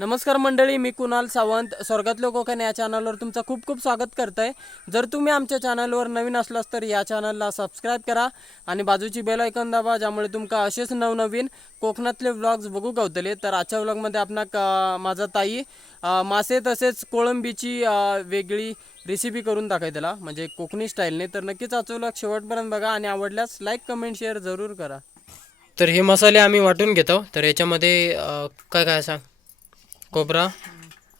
नमस्कार मंडळी मी कुणाल सावंत. स्वर्गातलं कोकण या चॅनलवर तुमचं खूप खूप स्वागत करत आहे जर तुम्ही आमच्या चॅनलवर नवीन असलास तर या चॅनलला सबस्क्राईब करा आणि बाजूची बेल ऐकून दाबा ज्यामुळे तुमका असेच नवनवीन कोकणातले व्लॉग्स बघू गावतले. तर आजच्या व्लॉगमध्ये आपणाक माझा ताई मासे तसेच कोळंबीची वेगळी रेसिपी करून दाखवतेला. म्हणजे कोकणी स्टाईलने तर नक्कीच आजचं व्लॉग शेवटपर्यंत बघा आणि आवडल्यास लाईक कमेंट शेअर जरूर करा. तर हे मसाले आम्ही वाटून घेतो. तर याच्यामध्ये काय काय सांग? खोबरा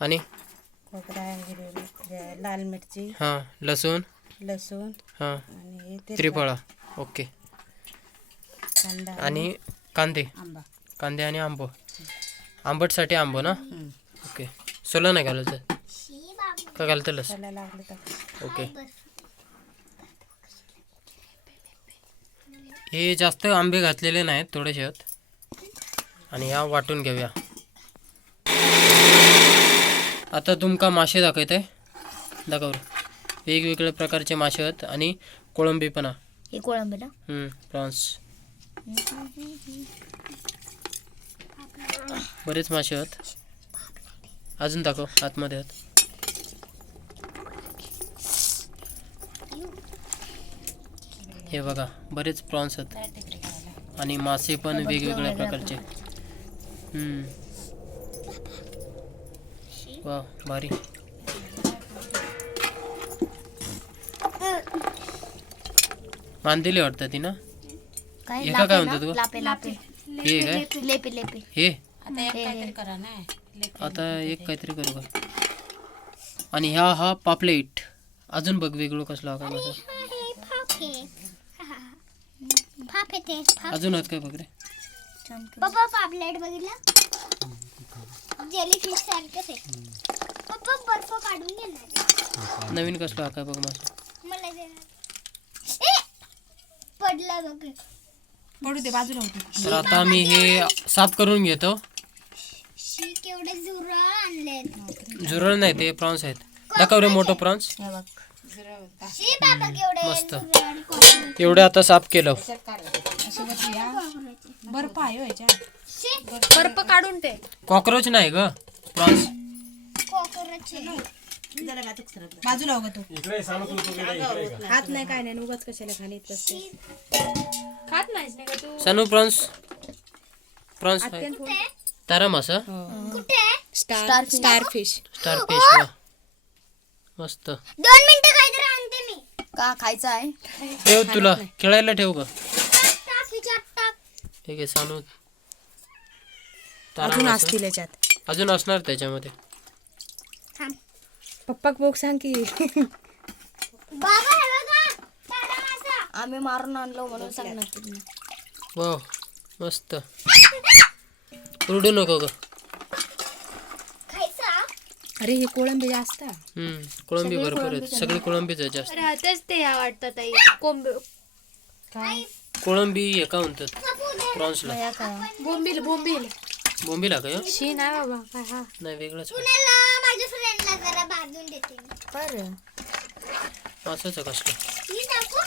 आणि खोबरा हिरवी मिरची, लाल मिरची हां लसूण. लसूण हां. आणि हे ते त्रिफळा. ओके. कांदा आणि कांदे. आंबा. कांदे आणि आंबो. आंबटसाठी आंबो ना? हम्म. ओके. सोलं नाही घालायचं? का घालतं लस त्याला लागलं तर. ओके. हे जास्त आंबे घातलेले नाहीत थोडेसे आहेत. आणि ह्या वाटून घेऊया. आता तुमका मासे दाखवत आहे दाखव वेगवेगळ्या प्रकारचे मासे आहेत आणि कोळंबी पण. हे कोळंबी ना? हम्म, प्रॉन्स. बरेच मासे आहेत. अजून दाखव आतमध्ये आहेत. हे बघा बरेच प्रॉन्स आहेत. आणि मासे पण वेगवेगळ्या प्रकारचे. हम्म. वा भारी. मांदिली वाटतं ती ना? काय? एका काय लापे म्हणतो ना? तू? लापे लापे. हे काय? लेपे लेपे हे? आता एक काहीतरी करा ना. आता एक काहीतरी करू का? आणि ह्या हा पापलेट. अजून बघ वेगळं कसला का माझा अजून आहेत काय बघ रे? पप्पा पापलेट बघितलं? जेलीफिश सारखंच आहे. पप्पा बर्फ काढून घेणार नवीन कसला हा काय बघ माझा मला देणार. ए! पडला बघ. पडू दे बाजूला होते. तर आता आम्ही हे साफ करून घेतो. शी केवढे झुरळ नाही ते प्रॉन्स आहेत. दाखव रे मोठं प्रॉन्स हे बघ. शी बाबा केवढे मस्त. झुरळ. एवढे आता साफ केलं. बर्फ आहे हो बर्फ काढून ते कॉक्रोच नाही ग प्रॉन्स. बाजूला हो तू. हात नाही काय नाही उगाच कशाला असते खात नाहीस ना तू? सनू प्रॉन्स. प्रॉन्स आहे तारा मासा कुठे? आहे? Star star fish. Star fish वा मस्त. दोन मिनिटं काहीतरी आणते मी. का खायचं आहे? ठेव तुला खेळायला ठेव ग. ठीक आहे सांगू तारा अजून. असतील याच्यात. अजून असणार त्याच्यामध्ये. थांब. पप्पा बोक सांग की. बाबा हे बघा आम्ही मारून आणलो म्हणून सांगणार तुम्ही. वाव मस्त. उरडू नको ग. खायचा? अरे हे कोळंबी जास्त. आहे. हम्म कोळंबी भरपूर आहेत. सगळी कोळंबीच आहे जास्त. राहतेच ते या वाटतात ताई. कोंब काय? कोळंबी एका म्हणतात प्रॉन्सला बोंबील बोंबील बोंबीला का ह्यो? शी नाही बाबा काय हा? नाही वेगळंच कुणाला माझ्या फ्रेंडला जरा बांधून देते मी. बरं असंच आहे कसलं दाखव?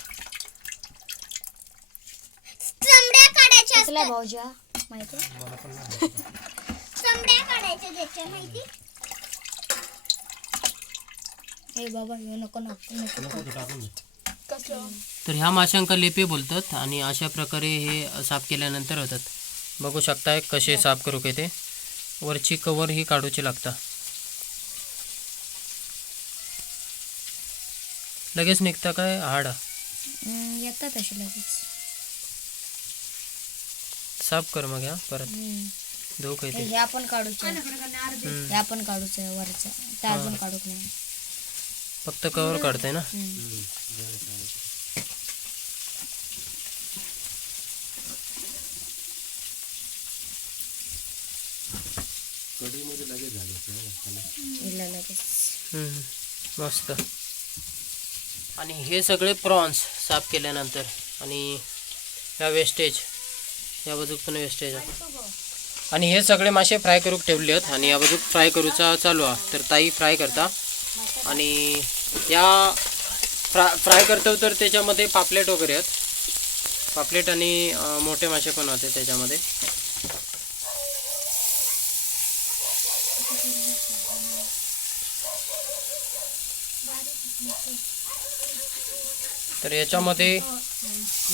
चमड्या काढायच्या कसला असतात. भाऊजा? माहिती चमड्या काढायच्या त्याच्या माहिती? हे बाबा हे नको नको नको तर ह्या माशांका लेपे बोलतात आणि अशा प्रकारे हे साफ केल्यानंतर होतात. बघू शकताय कसे साफ करू ते. वरची कवर ही काढूची लागता. लगेच निघता काय? हाड. येतात अशी लगेच. साफ कर मग ह्या परत. हम्म. धुऊ काय हे ते. हे आपण काढूच. हे आपण काढूच आहे वरचं. ते अजून काढूच नाही. फक्त कवर काढताय ना? लगेच मस्त. आणि हे सगळे प्रॉन्स साफ केल्यानंतर आणि ह्या वेस्टेज या बाजूक पण वेस्टेज आहे. आणि हे सगळे मासे फ्राय करूक ठेवले आहेत आणि या बाजूक फ्राय करूचा चालू आहे. तर ताई फ्राय करता. आणि या फ्रा फ्राय करतो तर त्याच्यामध्ये पापलेट वगैरे आहेत. पापलेट आणि मोठे मासे पण होते त्याच्यामध्ये. तर याच्यामध्ये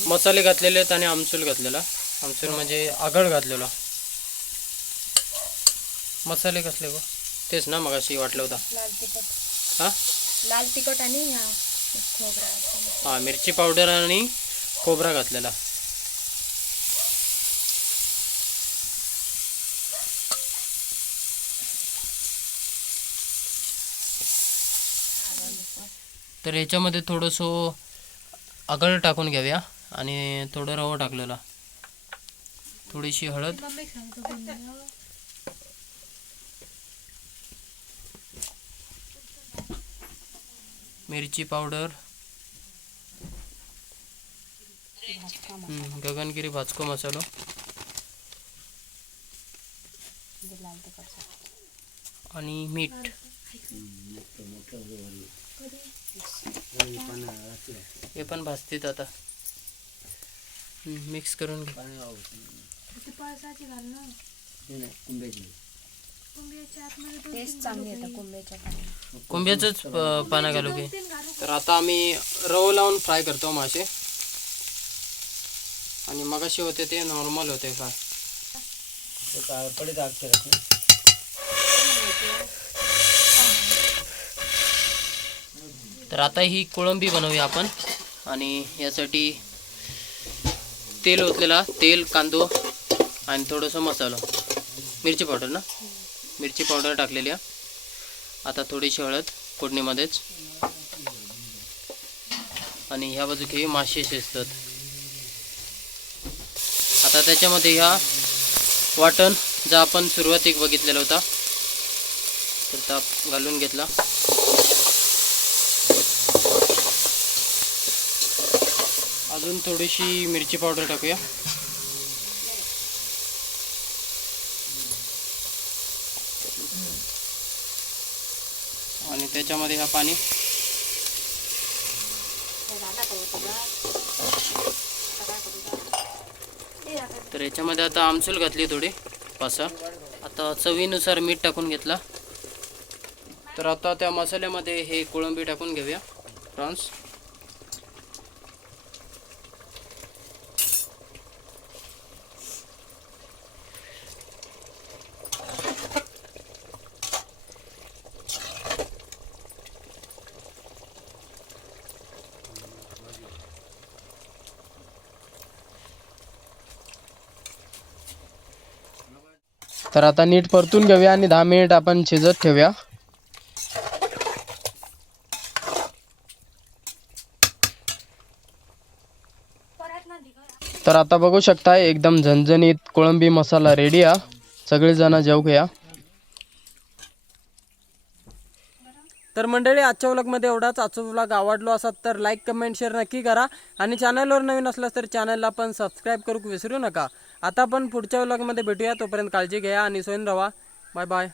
मसाले घातलेले आहेत आणि आमसूल घातलेला. आमसूल म्हणजे आगळ घातलेला. मसाले कसले गो? तेच ना मग अशी वाटलं होता. लाल तिखट. हा? लाल तिखट आणि खोबरा. हा मिरची पावडर आणि खोबरा घातलेला. तर याच्यामध्ये थोडंसं आगळ टाकून घ्याव्या आणि थोडं रवं टाकलेला. थोडीशी हळद. मिरची पावडर. गगनगिरी भाजको मसालो. आणि मीठ. हे पण भाजतील आता. मिक्स करून घे. टेस्ट चांगली येतं कोंबड्याच्या पाण्यात कोंब्याचंच प- पानं घालू घे. तर आता आम्ही रव लावून फ्राय करतो मासे. आणि मगाशी होते ते नॉर्मल होते फ्राय तर आता ही कोळंबी बनवूया आपण. आणि यासाठी तेल ओतलेला तेल कांदो आणि थोडंसं मसाला. मिरची पावडर ना? मिरची पावडर टाकलेली आहे. आता थोडीशी हळद फोडणीमध्येच. आणि ह्या बाजूक मासे शिजतात. आता त्याच्यामध्ये ह्या वाटण जो आपण सुरुवातीक बघितलेला होता तर ताप घालून घेतला. अजून थोडीशी मिरची पावडर टाकूया. आणि त्याच्यामध्ये हा पाणी. तर याच्यामध्ये आता आमसूल घातली थोडी पासा. आता चवीनुसार मीठ टाकून घेतला. तर आता त्या मसाल्यामध्ये हे कोळंबी टाकून घेऊया प्रॉन्स. तर आता नीट परतून घेऊया आणि दहा मिनिट आपण शिजत ठेवूया. तर आता बघू शकता एकदम झणझणीत कोळंबी मसाला रेडी आहे सगळेजण जेवूया तर मंडळी आजच्या व्लॉगमध्ये एवढाच. आजचा व्लॉग आवडलो असा तर लाईक कमेंट शेअर नक्की करा. आणि चॅनलवर नवीन असलास तर चॅनलला पण सबस्क्राईब करू विसरू नका. आता आपण पुढच्या व्लॉगमध्ये भेटूया. तोपर्यंत काळजी घ्या आणि सोयन राहा. Bye bye